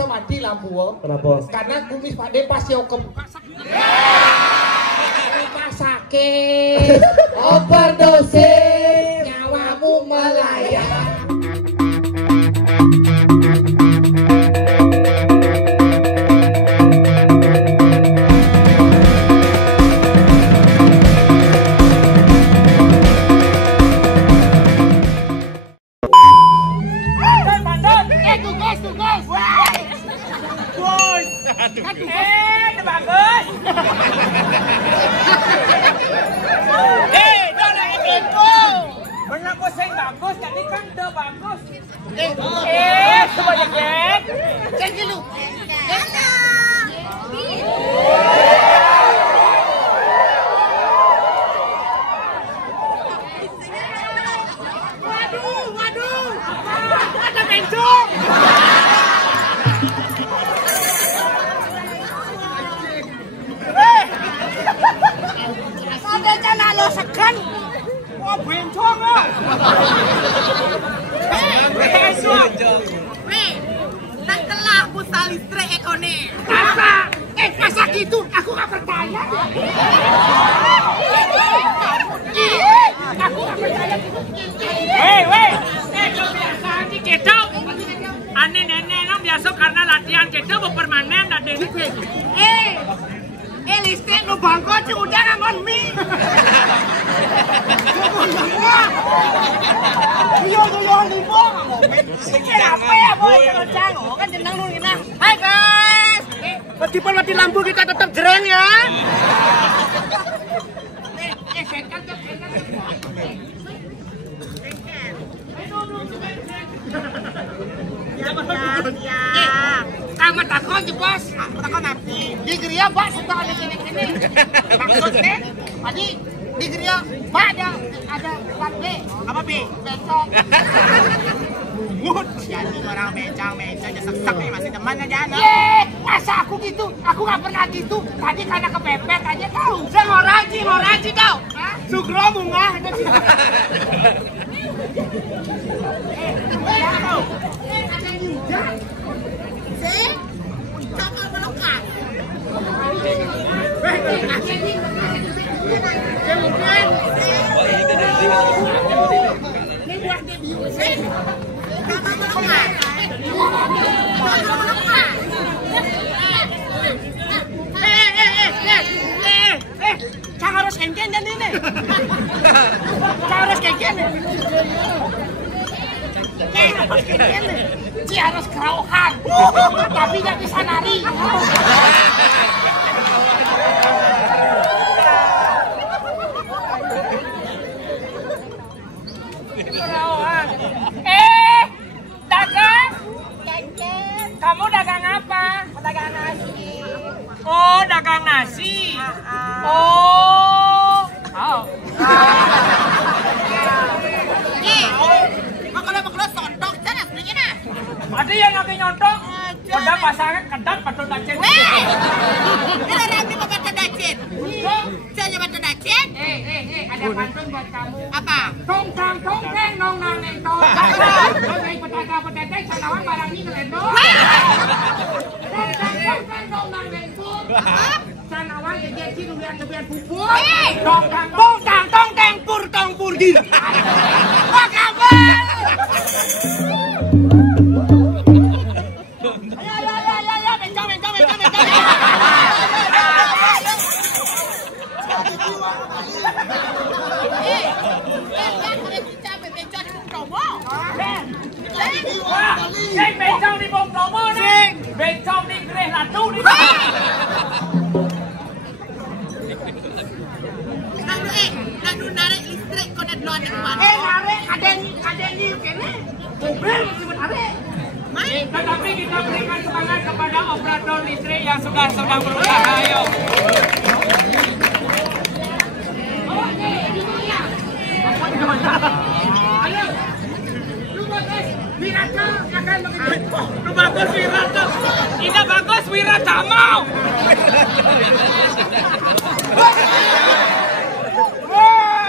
mati lampu. Kenapa? Karena kumis Pak De pas yo rumah sakit. Overdose nyawamu melayang. Bagus. Jangan ego. Benar kok saya bagus, jadi kan udah bagus. Coba cek. Cek dulu. Waduh. Ada bencong. Ada cana lo segan. Wah bencong ah. Bencong. Tak kelah busa listrik ekone. Masa gitu? Aku gak percaya. Aku gak percaya. Kebiasaan di kedok. Aneh nenek yang biasa karena latihan kedok permanen dan ini. Listrik lo bangkot sih udah ngamon mie. Yo libo. Kenapa ya boy kalau jangan kan jenang lu kita. Hai guys. Meskipun mati lampu kita tetap jeren ya. Kamu takut sih bos? Aku takut nanti. Di geria mbak suka ada kene-kene. Maksudnya, tadi di geria mbak ada plat B. Apa B? Becok. Bungut. Jadi orang becang sesek nih masih teman aja anak. Masa aku gitu? Aku gak pernah gitu. Tadi karena kepepet aja tahu. Saya ngoraji tau. Sugro bunga ada sih. Ada ninja. Cakal melokat. Ini buat debut sih. Cakal melokat. Cakal melokat. Cang harus kengken dan ini. Cang harus kengken. Harus kengken. Ci harus kerauhan. Tapi gak bisa nari. Kerauhan. Dagang. Kamu dagang apa? Dagang nasi. Oh, dagang nasi. Oh. Makanya sondok sana sebenarnya nah. Ada yang lagi nyontok. Udah pasangan kedat patung dacet. Ada nanti mau baca dacet. Saya baca dacet. Ada pantun buat kamu. Apa? Tongkang tongkeng nong nang neng tong. Nong petaka petetek sanawan barang ini kelendong. Tongkang tongkeng nong nang neng tong. Sanawan kejensi nubian bubur. Tongkang tongkeng pur tong purgi. Apa kabar? Ayo, bencong. Sing bencong di bom promo nih. Bencong di Greh Latu nih. Lalu narik listrik kau dah duluan depan. Narik ada ni kene. Mobil masih menarik. Tetapi kita berikan semangat kepada operator listrik yang sedang berusaha. Ayo. Ayo. Lu bagus. Wirata akan begitu. Lu bagus Wirata. Tidak bagus Wirata mau.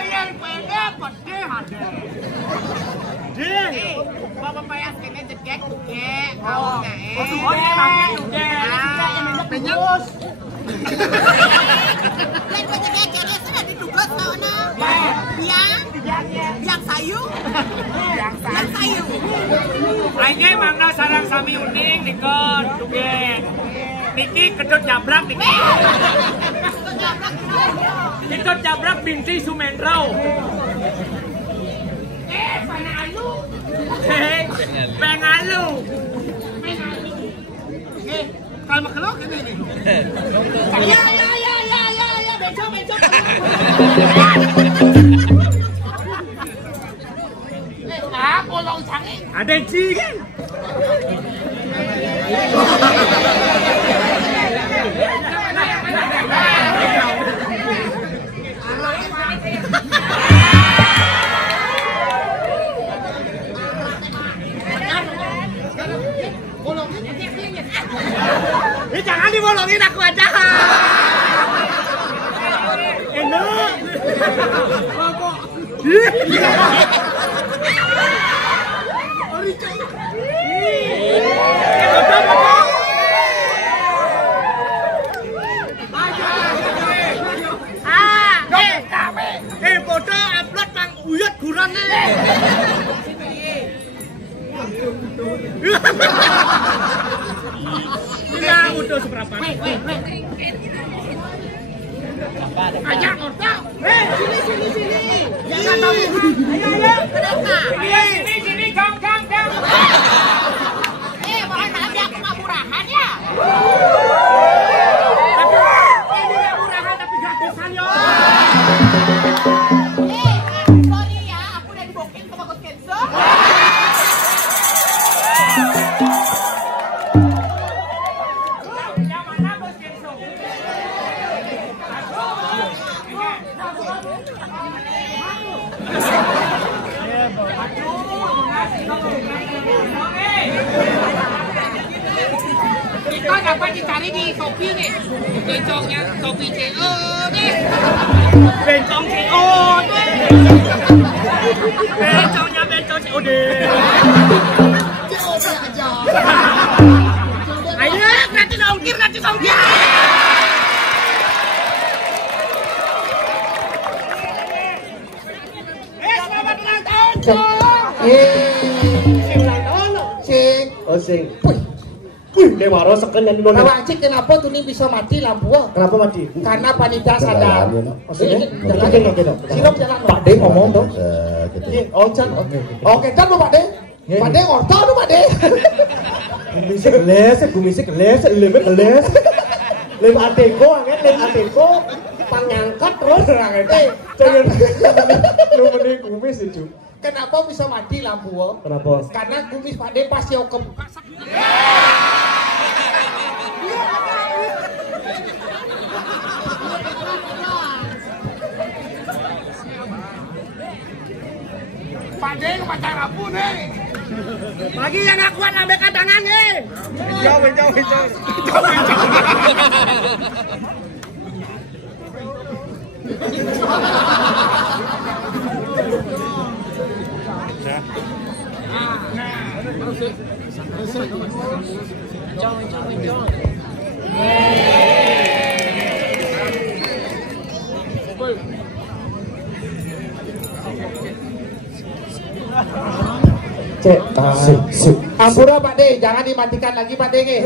Yang pede pede ada. Bapak payah kene jegek tuke. Penyus. Yang sayu. Aingnya mangna sarang sami uning dikon duge. Niki kedot jabrak niki. Kedot jabrak binti Sumendrau. Pengalu. Pengalu. Kalau makhluk ini nih. Ya, besok. Bolong sange. Ada cigen. Jangan dibolongin aku aja. Enak. Foto upload Mang Uyut guron nih. Iya, udah seberapa? Ajak orta. Sini. Jangan tahu. Ayo, kenapa? Sini, gang. Mohon maaf ya, aku nggak murahan ya. Ini nggak murahan tapi gratisan yo. Sorry ya, aku udah di-booking sama Coach Kenzo. Yang mana Bos Kenzo? Kita dapat dicari di Shopee nih. Bencongnya Shopee CO nih. Bencong CO deh. Bencongnya bencong CO deh. COP aja. Ayo, gratis ongkir. Selamat ulang tahun, Cing. Oh sing. Wih, lewaro sekenan nona. Awak Cik kenapa tuh nih bisa mati lampu? Kenapa mati? Karena panitia sadar. Maksudnya? Jalan. Sirup jalan. Pak De ngomong dong. Oh, Chan. Oke, Chan lu Pak De. Pak De ngorto lu Pak De. Gumisi keles, leme keles. Lem adeko anget, lem adeko pangangkat terus jangan lu mending kumis itu. Kenapa bisa mati lampu? Kenapa? Karena kumis Pak De pas yo kem. Pak De pacar lampu nih. Lagi yang gak kuat nambah kadangan nih. Jauh. Cek, Ampura Pak De, jangan dimatikan lagi Pak De nih.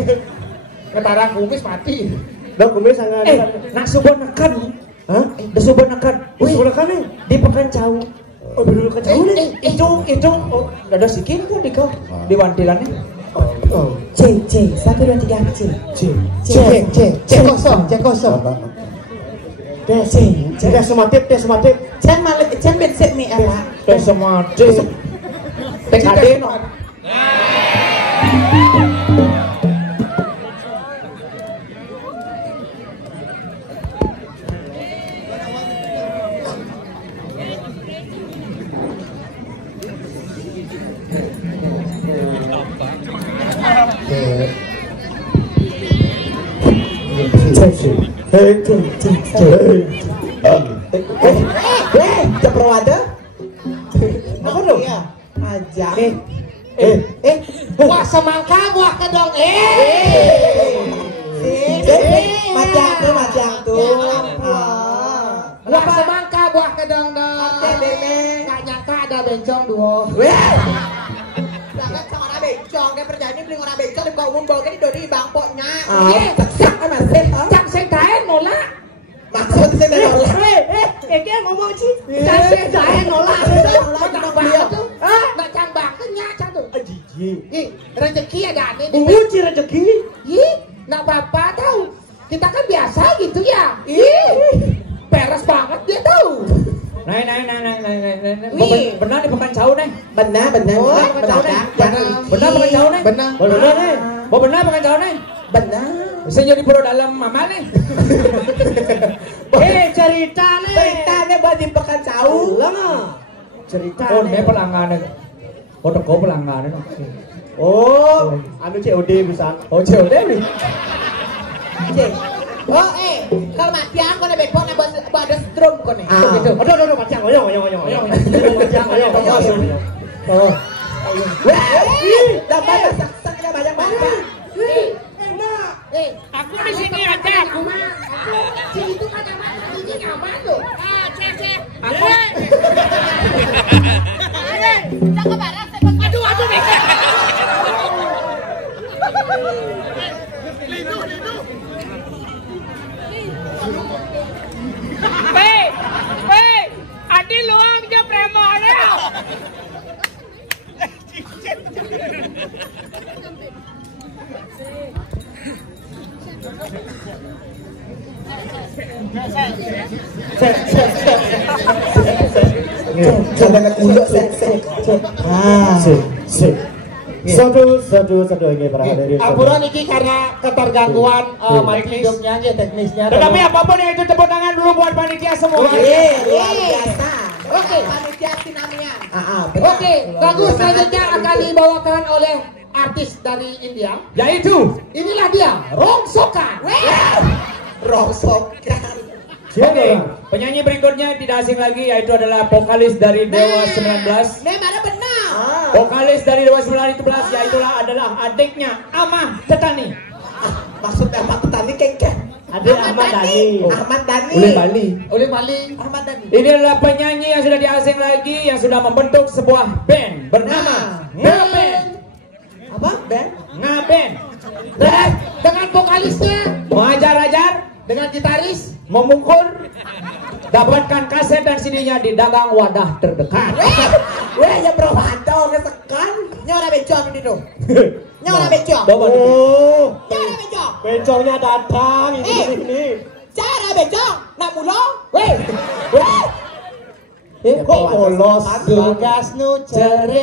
Ketara kumis mati. dok kumis sangat. Nak subuh nekan. Hah? Dah subuh nekan. Wih, sudah kan nih? Di pekan jauh. Oh, dulu ke jauh nih. Itu oh, ada sikit tuh di kau di wantilannya. Oh, C 1 2 3 C cek kosong. Dia sematit. Can malah can bensin nih ala. Dia sematit. TKD no. Ceprawada. Apa dong? Aja. Buah semangka, buah kedong. Macam tuh. Buah semangka, buah kedong dong. Gak nyangka ada bencong dua. Jangan sama orang bencong, kayak perjanjian beli orang bencong di bawah umum ini dodi bangkoknya. Cak emang cak sengkain nolak. Maksud saya nolak. Kayak ngomong sih. Cak sengkain nolak. Nolak banget tuh. Nggak cang banget nya cang tuh. Jijik. Rezeki ada nih. Uji rezeki. Nggak apa-apa tahu. Kita kan biasa gitu ya. Peres banget dia tahu. Nah. Benar di pekan jauh nih. Benar. Benar Pekan jauh nih. Benar. Mau benar pekan jauh nih. Benar. Bisa jadi pro dalam mama nih. Ceritanya buat di pekan jauh. Cerita. Oh, ini pelanggan. Oh, teko pelanggan. Oh, anu COD bisa. Oh, COD nih. Oh kalau mati aku nih bepok nih ada strum kok nih. Gitu. Aduh, macam ayo. Macam ayo. Oh. Dapat sakit banyak banget. Aku di sini aja. Si itu kan nyaman, ini nyaman tuh. Cek. Aku. Cakep banget. Aduh nih. Adi luang dia premannya. Satu ini para hadirin. Apuran ini karena ketergangguan hidupnya aja teknisnya. Tetapi apapun yang itu tepuk tangan dulu buat panitia semua. Luar biasa. Oke. Panitia sinamnya. Oke, lagu selanjutnya akan dibawakan oleh artis dari India. Yaitu Inilah dia, Rongsokan. Rongsokan. Oke, penyanyi berikutnya tidak asing lagi yaitu adalah vokalis dari Dewa 19. Mana benar? Vokalis dari Dewa 19 yaitu adalah adiknya Amah Tetani. Maksudnya Ahmad Petani kengkeh. Ada Ahmad Dhani. Ahmad Dhani. Oleh Bali. Ahmad Dhani. Ini adalah penyanyi yang sudah diasing lagi yang sudah membentuk sebuah band bernama Ngaben. Apa? Band? Ngaben. Dengan vokalisnya, Mau ajar-ajar, dengan gitaris. memukul, dapatkan kaset dan CD-nya di dagang wadah terdekat. Ya bro, pantau kesekan. Nyora becong di dong. Nyora becong. Oh, Nyora becong. bencongnya datang ini. Cara becong, nak mulong. Kok polos? Tugas nu cerit.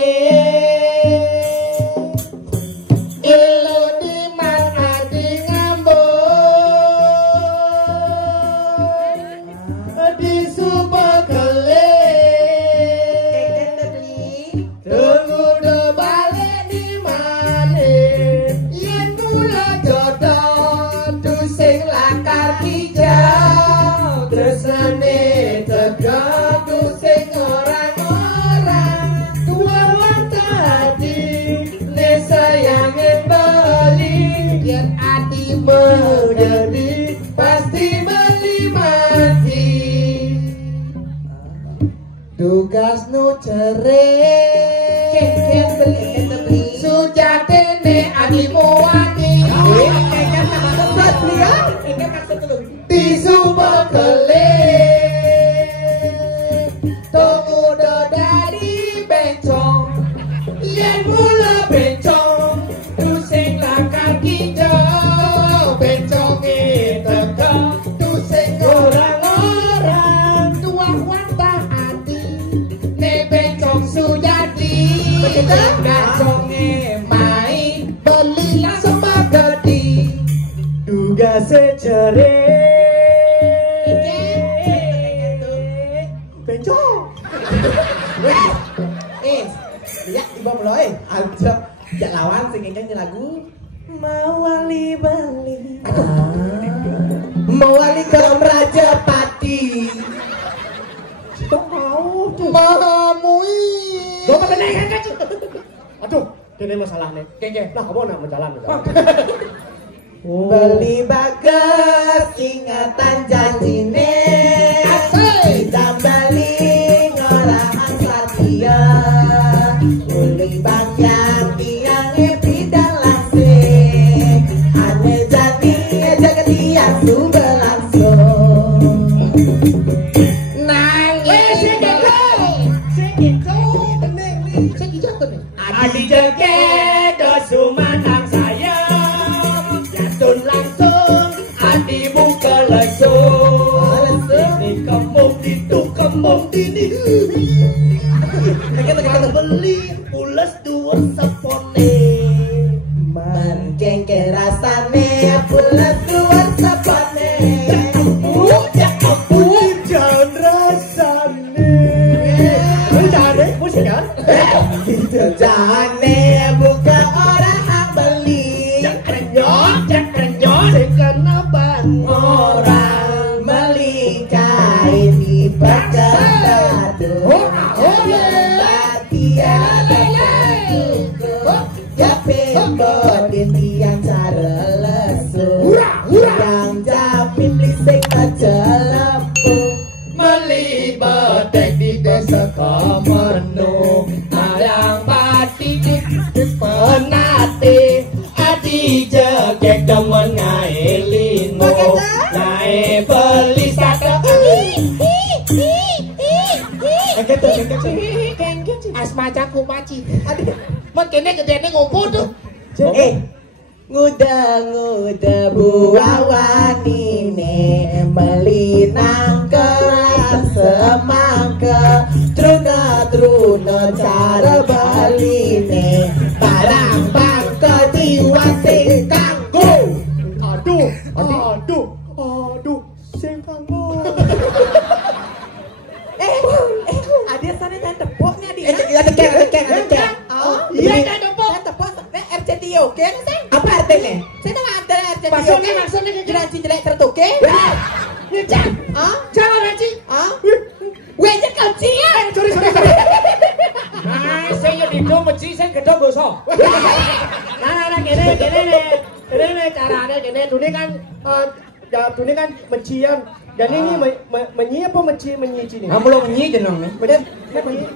Ilu di mana di ngambon di Subakele. Tunggu do balik di mana? Yen mula jodoh tu sing lakar hijau. Tresnane tegak tu sing orang-orang. Tua warta hati ne sayangin beli. Yen hati medeli pasti beli mati. Tugas nu cerit yen beli sujatene adimu wani. Di Subakele tunggu do dari bencong. Yen mula bencong tu sing lakar hijau. Bencong teka tu sing orang-orang. Tua warta hati ne bencong sujati. Bencongnya main beli langsung bagadi. Tugas cerit. Bencong. Lihat di bawah loh, aja jak lawan sing nyanyi lagu Mawali Bali. Mawali ke Rajapati. Tahu tuh. Mahamui. Bapak benar kan? Aduh, ini masalahnya. Oke. Nah, kamu nak berjalan. Beli bagas ingatan janjine kita beli ngolahan satria beli bagian tiang epidan langsing ane jadi jaga dia sudah langsung nangis Adi jeket dosumanang saya jatuh langsung adi buka langsung ini kembung itu kembung ini kita beli pulas dua sapone manceng rasane pulas dua sapone Ya ampun, jangan rasane. Jangan musik kan? jane buka orang beli jak kenyot sekenapan orang beli kain di pasar tiada japin tiang cara lesu yang japin listrik aja lampu melibat di desa Kameno alang pati penati adi jeket demen ngae lino ngae beli satu Asma caku paci. Mun kene gedene ngumpul tuh. Nguda buah wanine melinang kelas semangka truna cara baline barang bangka diwasing kanggo Aduh, sing kanggo. Ada sana dan tepoknya di Ada kek. Oh Iya, ada tepok. tepok RCTI oke apa artinya saya tahu ada RCTI Maksudnya jelanci jelek tertuke Ngecek. ah Jangan Haji. ah wajah kau cia Sorry. nah saya dito meci saya gedok gosok Nah, kene carane kene dune kan mencian. Dan ini menyi apa menyi cini? kamu lo menyi jenong nih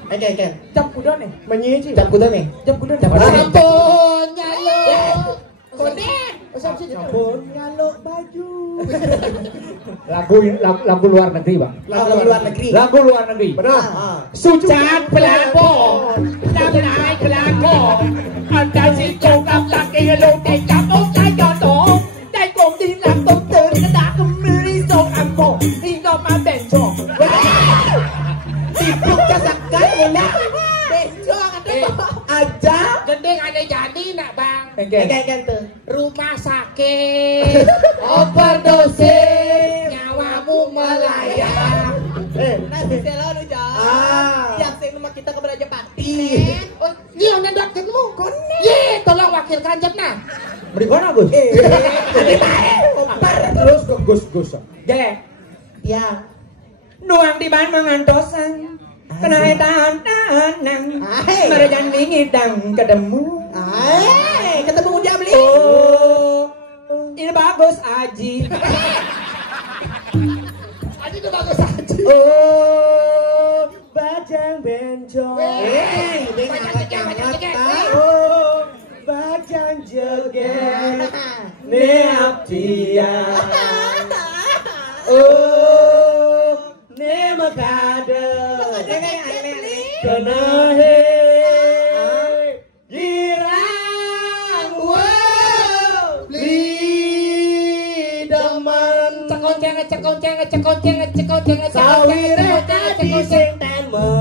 Oke. jam kuda nih Menyi cini. jam kuda nih Ampun, nyalo. Konek. Ampun, nyaluk baju. lagu luar negeri bang luar negeri lagu luar negeri Benar. Sucat pelabon Damai kelakon Anda si cokap laki lo Tekap o kaya dong Dai kong di làm tốt từ Cái đã cầm miri sông ăn bò Đi ngọc mà bèn trò sibuk kesangkan ulah bencong aja Gendeng ada jadi nak bang. kan tuh Rumah sakit. Overdose. Nyawamu melayang. nanti selalu Ah. yang sing rumah kita ke Beraja Pati Oh, iya nendok ketemu. Konek. Ye, tolong wakil kanjeng nah. Bagaimana Gus? Terus ke Gus. Jelek ya Nuang di ban mengantosan Kena tahan-tahanan Hai. Merajan dingidang kedemu ketemu dia beli Oh Ini bagus Aji Aji itu bagus aja. Oh, bajang bencong. Oh, bajang joget. Neap dia. Oh, ne makada. Kena he. Girang wow. Lidaman. Sawire tadi sing temo.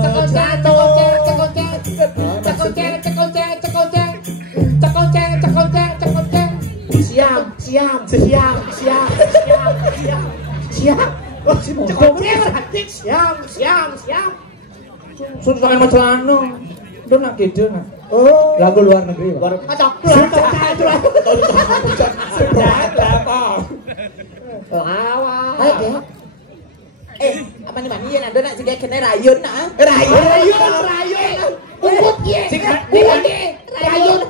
Siap. Sudah sampai macelano Udah nak gitu nak Oh, Lagu luar negeri Bang. Hai dia. Apa nih mani ada nak juga kena rayun nak? Rayun. Ungkut ye. Rayun.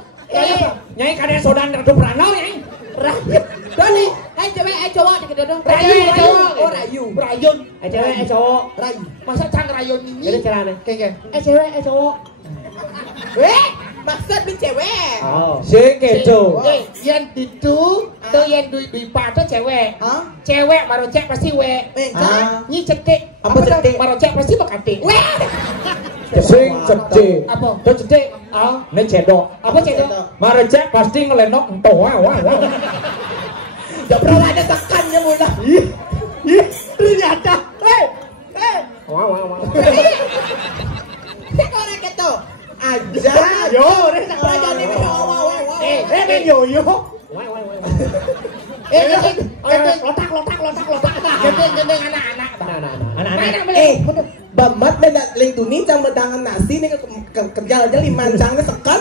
cowok dikit dong. Rayu cowok. Oh rayu. Rayun. Cewek cowok. Rayu. Masa cang rayun ini? Jadi caranya. Kayak Cewek cowok. Maksud di cewek. Oh. Sing kedo. Yang itu tuh yang duit pato cewek. Hah? Cewek baru cek pasti we. Nyi cetek. Apa cetek? Baru cek pasti bakati. Sing cedik. Apa? Tuh cedik. Ini cedok. Apa cedok? Marecek pasti ngelenok entoh. Wah. Gak pernah ada tekannya mulai. Ternyata. Wah. Saya orang gitu. Aja. Yo, Raja nih wow. men yo. Lotak. Gendeng anak-anak. Anak-anak. Bamat beda ling tuni cang bedangan nasi nih kerja aja liman cangnya sekat.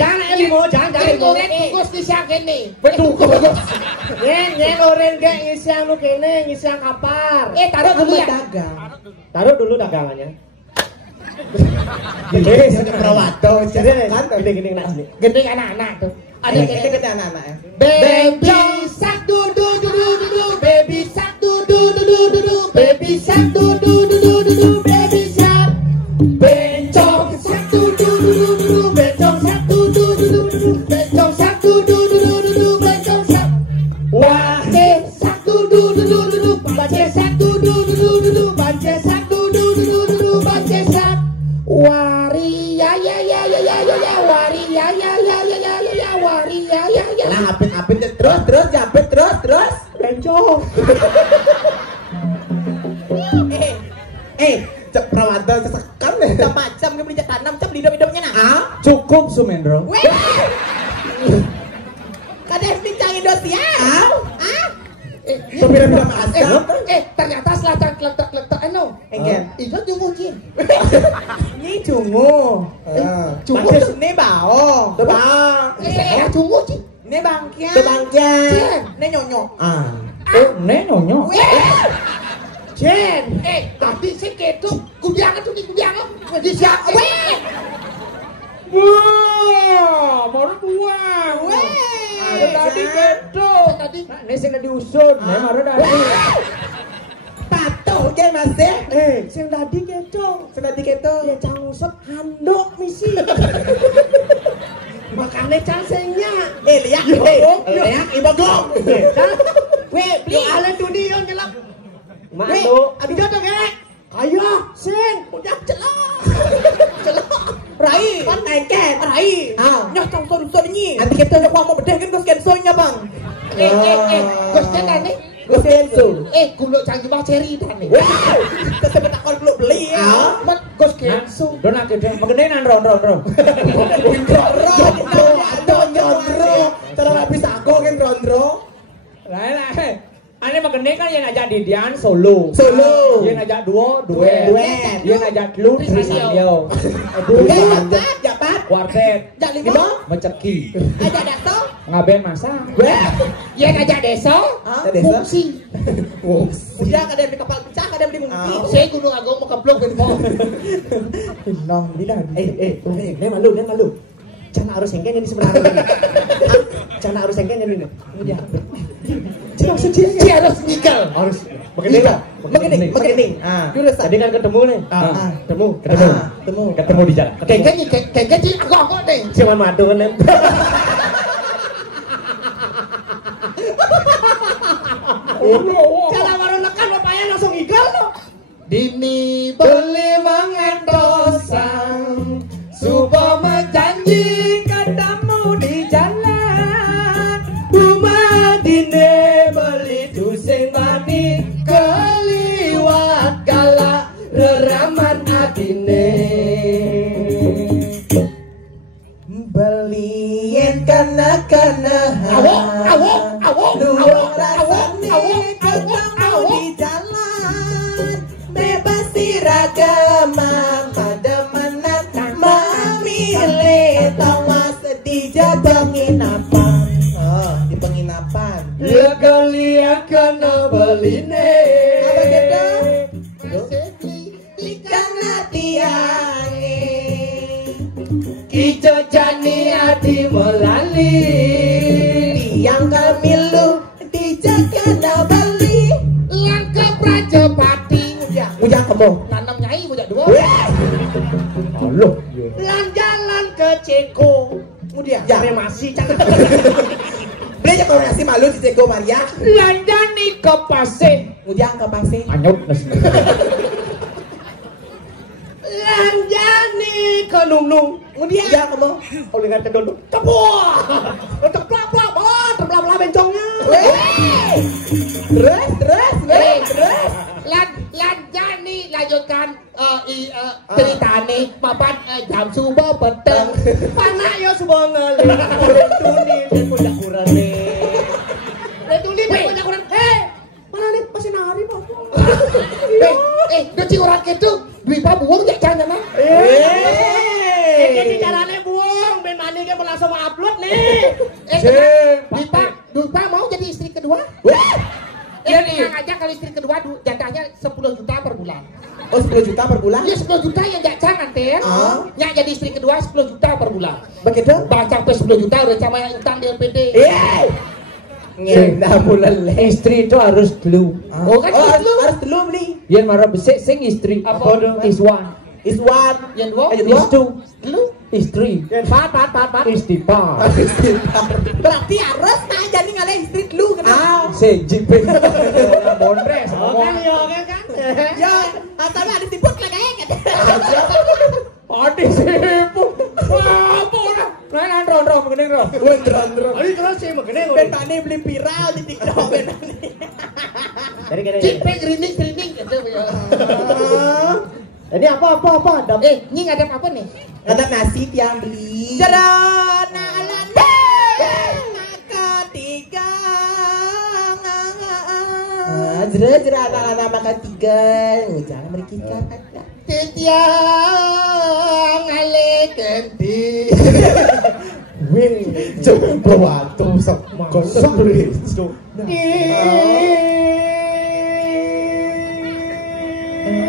Jangan limo, jangan. Gus disang kene. Betul. Nyen oren ge ngisang lu kene, ngisang kapar. Taruh dulu ya. Dagang. Taruh dulu dagangannya. Gede Prawato kan gede nasi. Gendeng anak-anak tuh. Ada Ada kene. kita anak-anak ya. Baby sak du baby sak du baby sak du baby sak bencong sak du bencong sak du bencong sak du bencong sak wahe sak du bace sak du bace sak du bace sak wari ya wari ya wari ya Lah apit terus japit terus. Bencong. Cek Prawato sesekam nih. Macam ke beli tanam cep hidup-hidupnya nah. Cukup Sumendro. Kadang bincang Indonesia. Supir masak. Ternyata setelah letak Enggak. itu tunggu Jin. Ini cungu. Cungu. Ini bao. Bang. Tunggu Jin. Ini bangknya. Bangknya. Ini nyonyok. Nyonya. Jen, tadi sih gitu, kubiang tuh di siapa? Wah, baru buang. Ada tadi gitu. Tadi, Ini sing diusun. Nih baru tadi. Patuh aja mas ya. Sing tadi gitu. Sudah diketo. Ya cangusep handuk misi. Makanya cangsengnya. Lihat. Lihat ibogong. Beli alen tuh dia nyelap. Mano. Abi jodoh kek. Ayo, sing. Udah celok. Rai. Kan nengket. Rai. Nyah cang sor nyi. Nanti kita nyok mau bedeh kan gus kensonya bang. Gus nih. Gus kenso. Gulung canggih bang ceri nih. Kesempatan takon belum beli ya. Mat Gus kenso. Dona gede. Mengenai ron. Cara habis aku kan rondro. Lah. Ane mengenai kan yang ngajak Didian solo. Yang ngajak duet. Yang ngajak lu trio. Jabat. Quartet. Jak lima. Menceki. Aja dato. Ngaben masa. Yang ngajak desa. Fungsi. Udah kadang di kapal pecah, kadang di mungkin. Saya gunung agung mau keblok kan mau. Nong, tidak. Ini malu. Jangan harus sengken ini sebenarnya. Jangan harus sengken ini. Ini Dia harus nikah. harus begini. Tadi kan ketemu nih. Ketemu di jalan. Kayaknya sih aku nih. Cuman madu kan. Cara baru nekan bapaknya langsung igal loh. Dini beli mengendosan supaya janji ketemu di jalan. Rumah dine beli tusing mani keliwat kala reraman adine. Beliin kana luang rasane ketemu di jalan bebas iragama pada mana memilih tawas di penginapan di penginapan Kalian kena beline. apa gitu di kana tiange Ijo jani adi melali yang kamilu di jaga kamu. Nanam nyai budak dua. Halo. Lan jalan ke Ceko. Kemudian Ya. masih cakep. Beli aja kalau nasi malu di Ceko Maria. Landani ke Pasir. Kemudian ke pasir. Anyut nasi. Lanjani ke Nunung. Kemudian ya kamu. Oleh kata dulu. Tepuh. Teplak-plak, teplak-plak bencongnya. Terus. Lanjani lanjutkan cerita nih papan jam subuh peteng. Panak yo subuh ngelih. Tuni dan puncak kurang nih. Betuli banyak orang. Mana nih masih nari Pak? Doci orang itu duit pa buang jak jangan nah. Jadi caranya buang, ben mani kan langsung upload nih. Duit pa mau jadi istri kedua? Tenang aja kalau istri kedua jatahnya 10 juta per bulan. Oh 10 juta per bulan? Iya 10 juta yang jak jangan teh. Nyak jadi istri kedua 10 juta per bulan. Begitu? Bang sampai 10 juta udah sama yang utang di LPD. Nggak bulan le. Istri itu harus dulu. Oh kan harus dulu beli. Yang marah besek sing istri. Apa? Is one. Is one. Yang dua? Is two. Dulu. Istri. Yang pat. Istighfar. Berarti harus nah jadi ngalih istri dulu kenapa? Sejipe. Orang bondres. Kan. Ya, tapi ada sibuk lah kayaknya. Adi sibuk. Wah, apa orang? Nah, ron begini ron. Beneran. Ini terus sih makanya Ben Mani beli viral di TikTok Ben Mani. Jadi gini. Cipeng rining gitu ya. Ini apa? Ada. Nying ada apa nih? Ada nasi yang beli. Jerona alanda. Ketiga. Jera anak-anak makan tiga. Jangan berkikar ada. Titiang ale genti. Win. Coba waktu sama Kristo.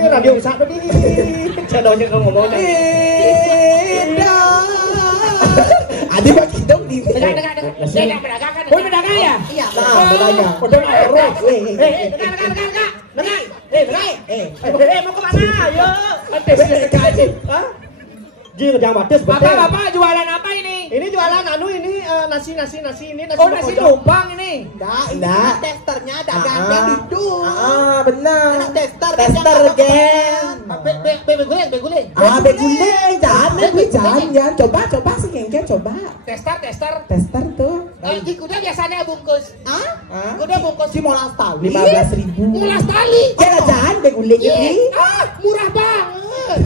Radio bisa tadi. Channelnya kalau ngomongnya. Adi pakai dong di. Dekat. Pedagang. Oh, pedagang ya? Iya, bedanya. Udah orok. Dekat. Mau kemana? Ayo. Hah? Ji kerja mates betul. Bapak jualan apa ini? Ini jualan ini nasi ini nasi. Oh, nasi tumpang ini. Enggak. Testernya dagang hidup. Benar. Tester gen. Beguling. Beguling, jangan. Coba sih kengke coba. Tester tuh. Di kuda biasanya bungkus. Kuda bungkus Si molas tali 15.000. mulas tali. Jangan beguling ini. Murah banget.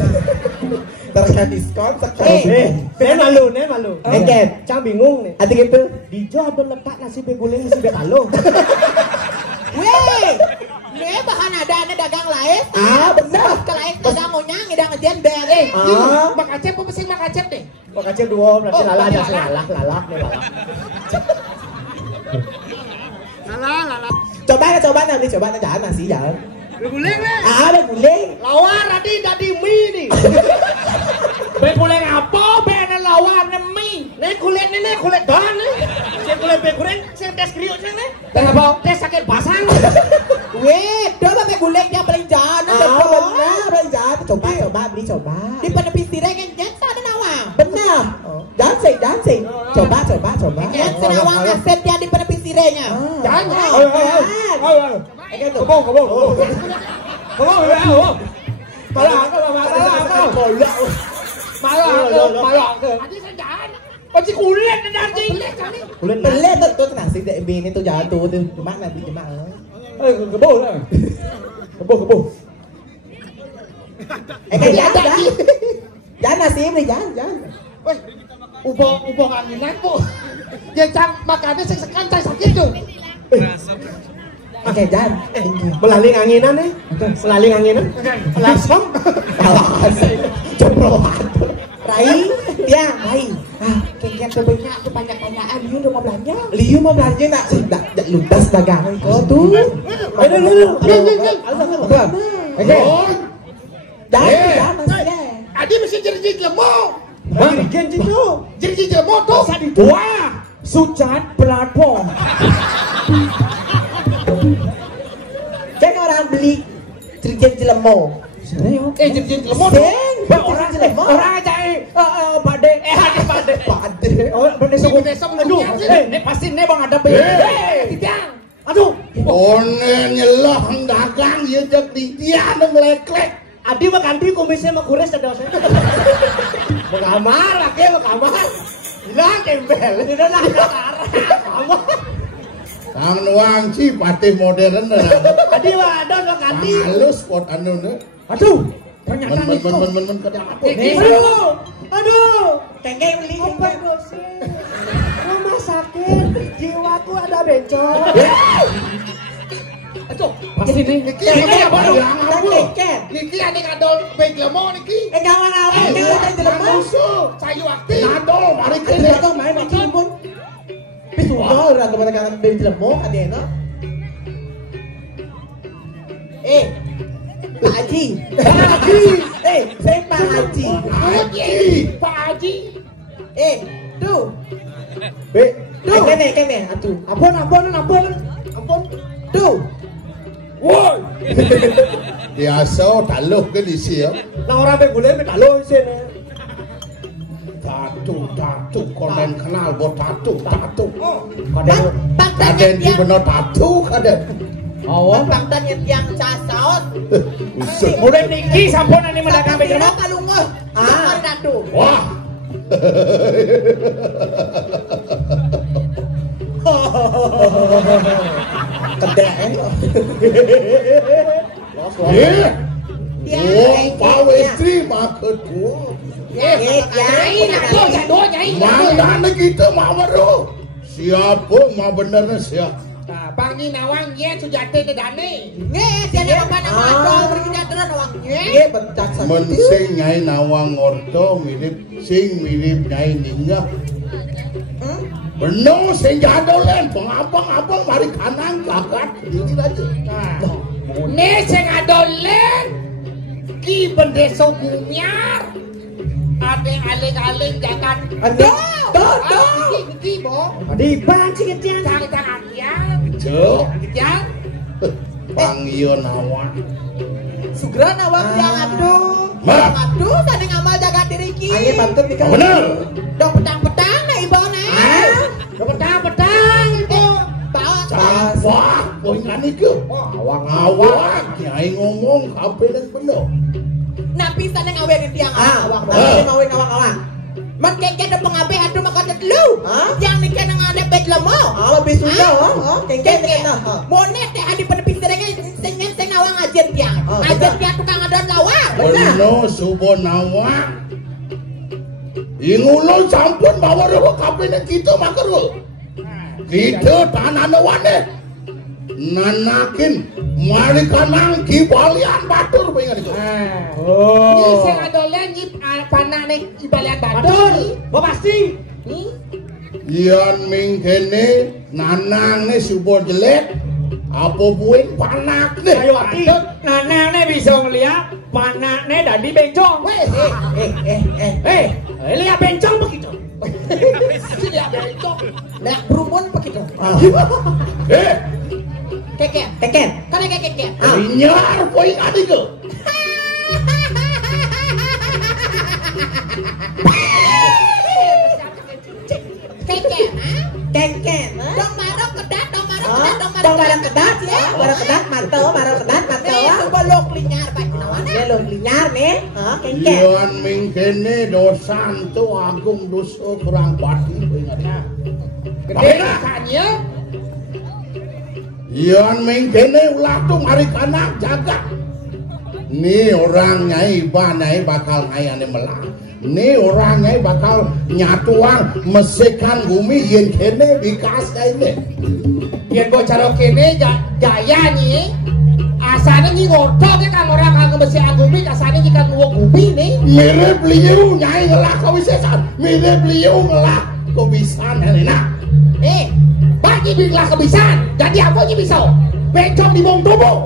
Terkena diskon sekali. Nen malu. Eket. Cang bingung nih. Ada gitu. Di Jo ada letak nasi beguling nasi betalo. Weh, ini bahan ada dagang lain. Benar. Kelain dagang ngonyang, ngidang ngedian bere. Mak Acep apa sih Mak Acep deh? Kok kacil dua nanti lalah aja lalak. Lala. Coba nanti jangan nasi jangan. Beguling nih. Beguling. Lawar tadi mie nih. Beguling apa? Bener lawan mie. Nih kulit doang nih. Si kulit beguling, si tes kriuk sih nih. Kenapa? Tes sakit pasang. Weh, coba beguling yang paling jangan. Benar, paling jangan. Coba beli. Di penepis tirai kan jangan ada nawang. Benar. Jangan sih. Coba. Jangan senawang aset yang di penepis tirainya. Jangan. Kebong. Malah. Tadi senjaan. Pasti kulit nanti. Pelet tuh nasi dek ini tuh jangan tuh cuma nanti cuma. Kebong. Jangan nasi beli jangan. Weh, ubong anginan bu. Yang cang makannya sekan cang sakit tuh. Oke, jangan. Melaling anginan nih. Langsung. Coba. Rai. Kayaknya sebenarnya aku banyak-banyakan Liu udah mau belanja nak lutas dagang kau tuh. Aduh. Jangan masih. Adi mesti jerjit lemot. Jadi lemot tuh. Wah, sucat platform. Kan orang beli Trigen Jelemo. Jin lemot. Orang aja Pade. Pade. Oh, bener suku. Aduh, ini pasti nih Bang ada be. Titiang. Aduh. One nyelah dagang ya jak titiang ngelek-lek. Adi mah ganti kumisnya mah kures ada saya. Mengamar, laki mengamar. Hilang embel, tidak lah kamar. Tang nuang ci patih modern dah. Adi mah adon mah ganti. Halus pot anu nih. Aduh, ternyata Men kada apa. Aduh, kengkeng beli kengkeng. Rumah sakit, jiwaku ada bencong. Aduh, pasti nih. Niki apa Kengkeng. Niki ane kadol baik lemot niki. Jangan apa, jangan jelema. Sayu aktif. Nadol mari kene. Ini kok main macam pun. Pisu kau orang kepada kangen beli jelema adena. Pak Haji. Saya Pak Haji. Pak Haji. Tuh. Tuh. Kene, atuh. Ampun. Tuh. Woi. Biasa taluh ke di sini. Nah orang begule me taluh sini. Tatu konden kenal bot tatu. Kaden di bener tatu kaden. Oh, bangtan yang casaut. Mulai niki sampun ane mendagang be lemot. Kalungoh. Mari dadu. Wah. Kedek. Wong pawe istri makan dua. Mana kita mau baru? Siapa mau benernya siapa? Bang ni nawang ye sujate te dane. Dia mana madol berkejadian nawang. Bencak sakit. Mensing nyai nawang orto mirip nyai ningah. Bener sing jadolen pengabang mari kanang jagat diri aja. Ne sing adolen ki bendeso bumiar. Ade aling-aling jagat. Niki bo. Di pancing etian. Tangan ya. Jo. Ya. Bang iyo nawang. Segera nawang yang aduh tadi ngamal jaga diri ki. Ayo bantu nih kan. Bener. Dong petang-petang na ibona. Petang itu. Bawa. Wah, poingan itu. Awak nyai ngomong kabeh nek bener. Napi sana ngawen tiang awak. Tapi mau awak. Man keke ada pengabe aduh makan lu. Yang nikah nang ada bed lemo. Lebih sudah, kengkeng Monet teh adi pada pinternya sing nawang ajen tiang. Ajen tiang tukang adon lawang. Bener subuh nawang. Ingulun sampun bawa roh kabeh nek kita maker. Kita tanane wane. Nanakin mari kanang ki balian batur pengen itu. Ni sing adolen ni panane ibalian batur. Bo pasti. Yan mingkene nanangne subuh jelek. Apa buin panak nih? Ayo aki. Nanane bisa ngeliat panakne dadi bencong. Lihat bencong begitu. Lihat bencong. Nah, berumun begitu. Keke. Kan keke. Nyar poin adiku. Keke. Dong marok kedat ya. Barang kedat mantau. Belok linyar baik nawan. Belok linyar nih. Keke. Yan mingkene dosan tu agung dosa kurang pati ingat. Gede rasanya. Yan mingkene ulah tu mari kanak jaga. Ni orang nyai bakal ngayane melah. Ni orang nyai bakal nyatuan mesekan bumi yen kene bikas ini. Yen bocah kene gaya nih. Asane nyi ngotok ke kang ora kang mesih bumi, asane nyi kan nuwuk bumi nih. Mirip liu nyai ngelah kebisasan. Mirip liu ngelah kebisan enak. Bagi bilang kebisan. Jadi apa nyi bisa? Bencong di bong tubuh.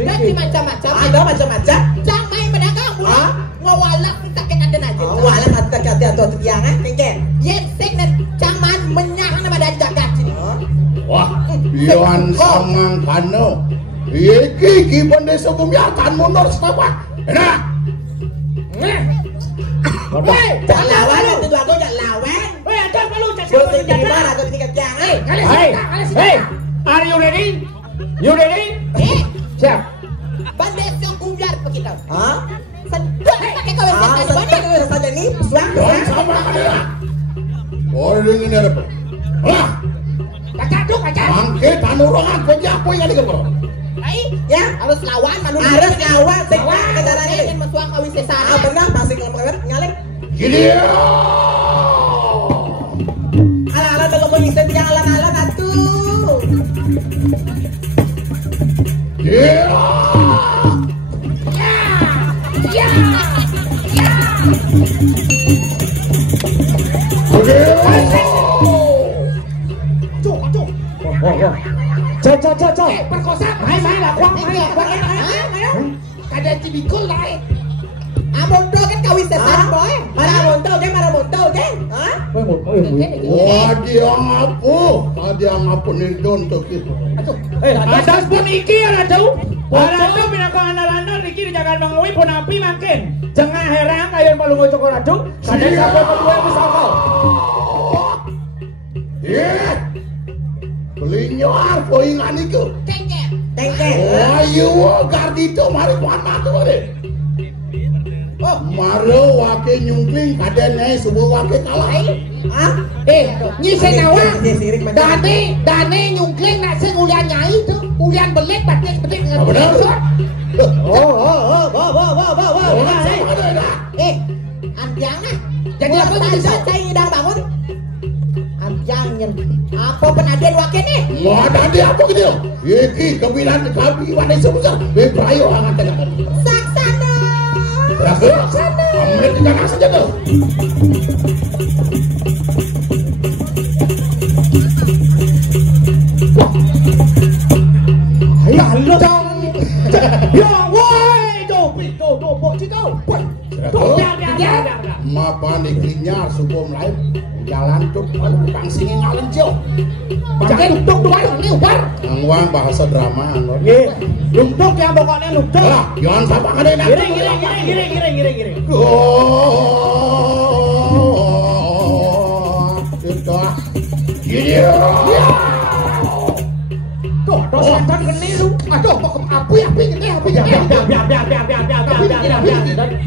Nanti macam-macam. Ada macam-macam. Jangan main pedagang mulu. Ngawalak kita kena ada aja. Walah hati-hati atau tiang kengkeng. Yen sek dan jangan menyah nama dan jagat sini. Wah, bion samang kano Iki gimana desa kumyatan mundur setepak. Enak. Jangan lawan, itu aku jangan lawan. Weh, ada apa lu? Boleh gimana atau tingkat jangan? Hey, are you ready? You ready? Siap. Bandai sekuliar begitu. Hah? Sedang pakai kawasan tadi. Sedang kawasan tadi ni. Suang. Sama ada. Orang ini apa? Lah. Kaca tuh kaca. Angke tanurongan penjapo yang dikepro. Ya, harus lawan, harus lawan. Segala kejaran ini mesuang kawin sesana. Ah, benar, pasti kalau nyalek. Gini. Ala-ala kalau mau bisa jangan ala-ala atuh. Ya. Cok. Perkosa. Main lah, kuang. Ada cibikul lah. Amonto kan kawin setan boy. Maramonto kan? Hah? Wah, dia ngapu nih don tuh gitu. Adas pun iki ada tahu. Ada pinako andal-andal iki dijaga Bang Uwi pun api makin. Jangan heran kayak palungo cokorado. Kadang sampai berdua bisa kau. Iya. Belinya poingan itu. Tengke. Wah, iya gardito mari kuat matu deh. Oh, maro wake nyungkling kadang subuh wake kalah. Hah? Nyi senawa. Dane nyungkling nak sing ulian nyai tu. Ulian belik batik Benar. Oh. Ampiang ah. Jadi apa tadi saya ngidang bangun? Ampiangnya. Apa penadian wake nih? Wah, tadi apa gitu? Iki kebilan kami wane sebesar. Beprayo hangat tegakan. Saksana. Amin jangan saja tuh. Ya lo. Ya woi, do bok cito. Mapa nikinya subom lain jalan tuh kang sini ngalen jo. Pakai duduk ni war. Angwang bahasa drama angwang. Nggih. Lungtuk yang pokoknya lungtuk. Lah, jangan sampai ada nak. Giring. Itu. Gini. Tuh, setan geni lu. Aduh, api gede.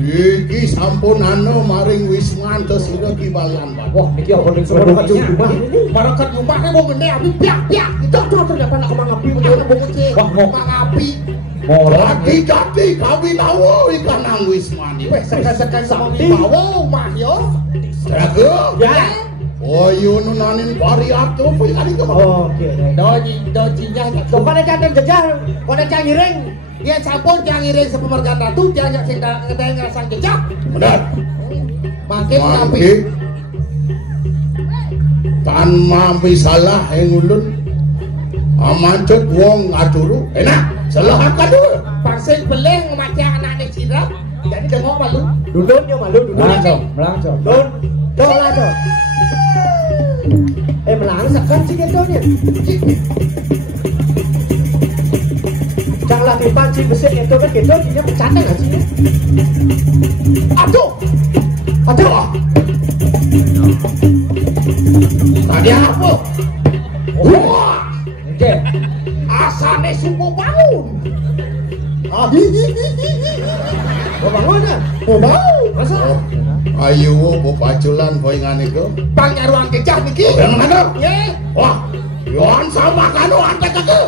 Iki sampun maring wisman terus udah kibalian. Wah, niki apa ning semua dekat rumah. Marakat nyumpahnya mau gede api piak. Itu ternyata nak kemang api Wah, mau api. Lagi kami tahu ikan nang wisman. Sekan sama bawa mah yo. Seragu. Ya. Oh, yun nanin variat tuh punya kali ke bawah. Oke. Dojinya. Bukan ada jejak, kone cangiring. Dia sampun jangan ngiring sepemergan ratu, jangan sing ngedeng ngasang jejak. Benar. Makin api. Mangki. Tan mampi salah yang ulun. Amancut wong ngaduru. Enak. Selahatkan dulu. Pasien beleng macam anak sirap. Jadi dengok malu. Dudun malu. Melancong. Don lah. Melangsakan sih gedongnya. Jangan lagi pancing besi itu kan gedongnya bercanda nggak sih? Aduh. Tadi apa? Wah. Oke. Asane subuh bangun. Mau bangun ya? Masa? Ayo, bu paculan poingan itu. Bang nyaruang kecah niki. Yang mana? Ye. Wah, yon sama kanu antek ke.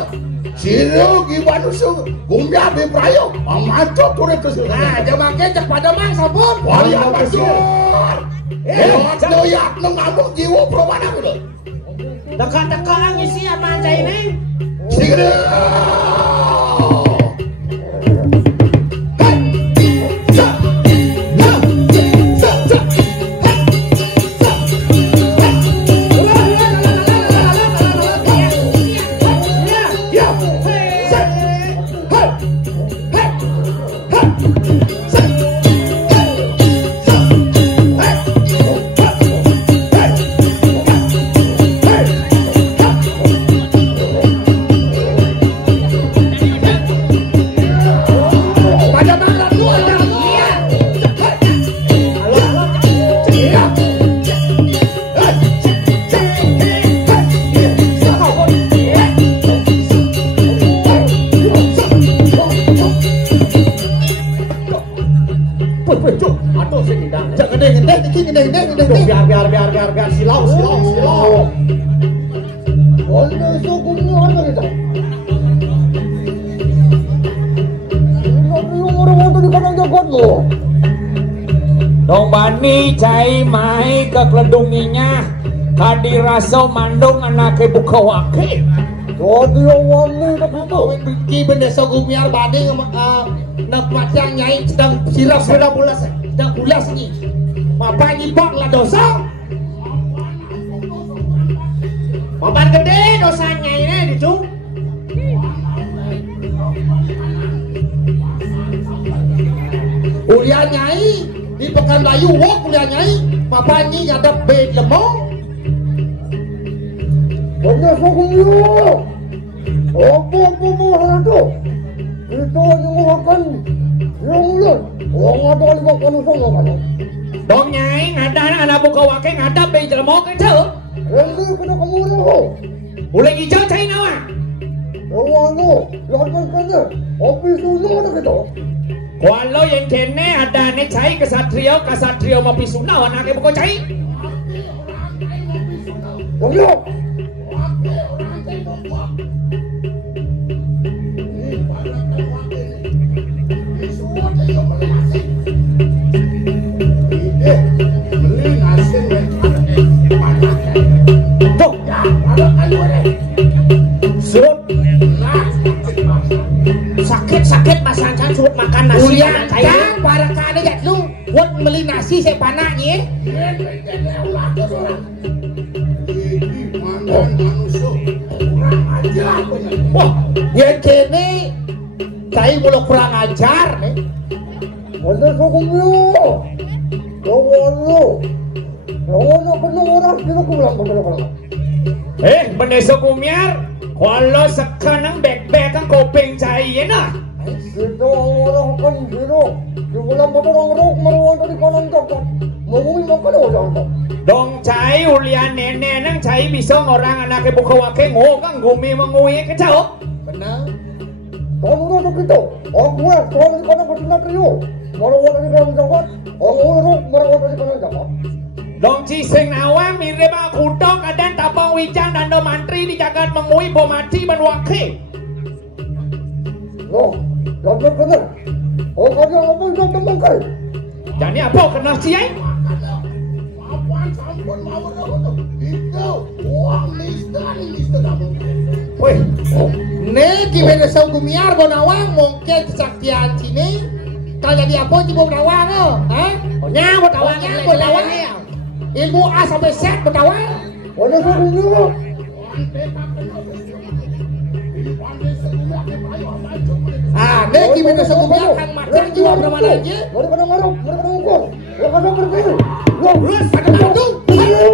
Siro gimana sih? Gumbia beprayo. Amaco turut ke sini. Nah, jangan kecah pada mang sampun. Wah, yang pasur. Doyak ngamuk jiwa perubahan aku tuh. Dekat-dekat ngisi apa aja ini? Sini. Wala sa kumyo ano kita. Yung orang-orang di kanang jagot lo. Dong bani cai mai kekledunginya kadiraso mandung anake buka wake. Jadi wali tak itu. Ki benda sa gumiar bani nak macam nyai sedang silap sedang bulas ni. Apa nyipok lah dosa. Papan gede dosanya ini dicu. Ulian nyai di Pekanbayu wok ulian nyai papanya ada bed lemong. Benda sokumyo. Apa mo hado? Ito yung akan yung ulan. Wong ada lima kanusong kan. Dong nyai ngada anak buka wake ngada be jelmo kan ce. Rendi kena kamu lo. Ulang hijau cai nawa. Wong lawan kana. Ofis ulo ada gitu. Kalau yang kene ada ne cai kesatrio mau pisuna anake buka cai. Wong yo. Sakit pasangan suut makan nasi. Ulian kan para kane ya lu buat beli nasi saya panaknya. Wah, yang kene saya mulai kurang ajar nih. Benda sokumyo. Lawan kena orang kena pulang kemana. Beneso kumiar kalau sekarang bek-bek kan kopeng cai ya nah. Kita orang kan gitu. Di bulan orang meruang dari kanan jagat. Mengui makan orang. Dong cai ulian nenek nang cai bisa orang anake buka wake ngokang gumi mengui kecau. Benar. Kamu udah begitu. Aku kalau di kanan bertindak trio. Meruang dari kanan jagat. Orang meruang dari kanan jagat. Dong ciseng awam mirip kutok adan tapong wijang dando mantri di jagat mengui bomati benwake. Loh, jangan kena. Oh, kaya apa yang memakai? Jadi apa kena siai? Apaan sampun mawar itu uang lista kamu. Woi, nih gimana sa gumiar bonawang mungkin kesaktian sini. Kalau jadi apa sih bonawang lo? Hah? Bonawang. Ilmu A sampai Z bonawang. Ada sebelumnya. Nih gimana sa gumiar kan macam jiwa berapa aja? Mereka ngarep, mereka ngukur. Mereka berdiri. Lurus, pada bantu. Ayo.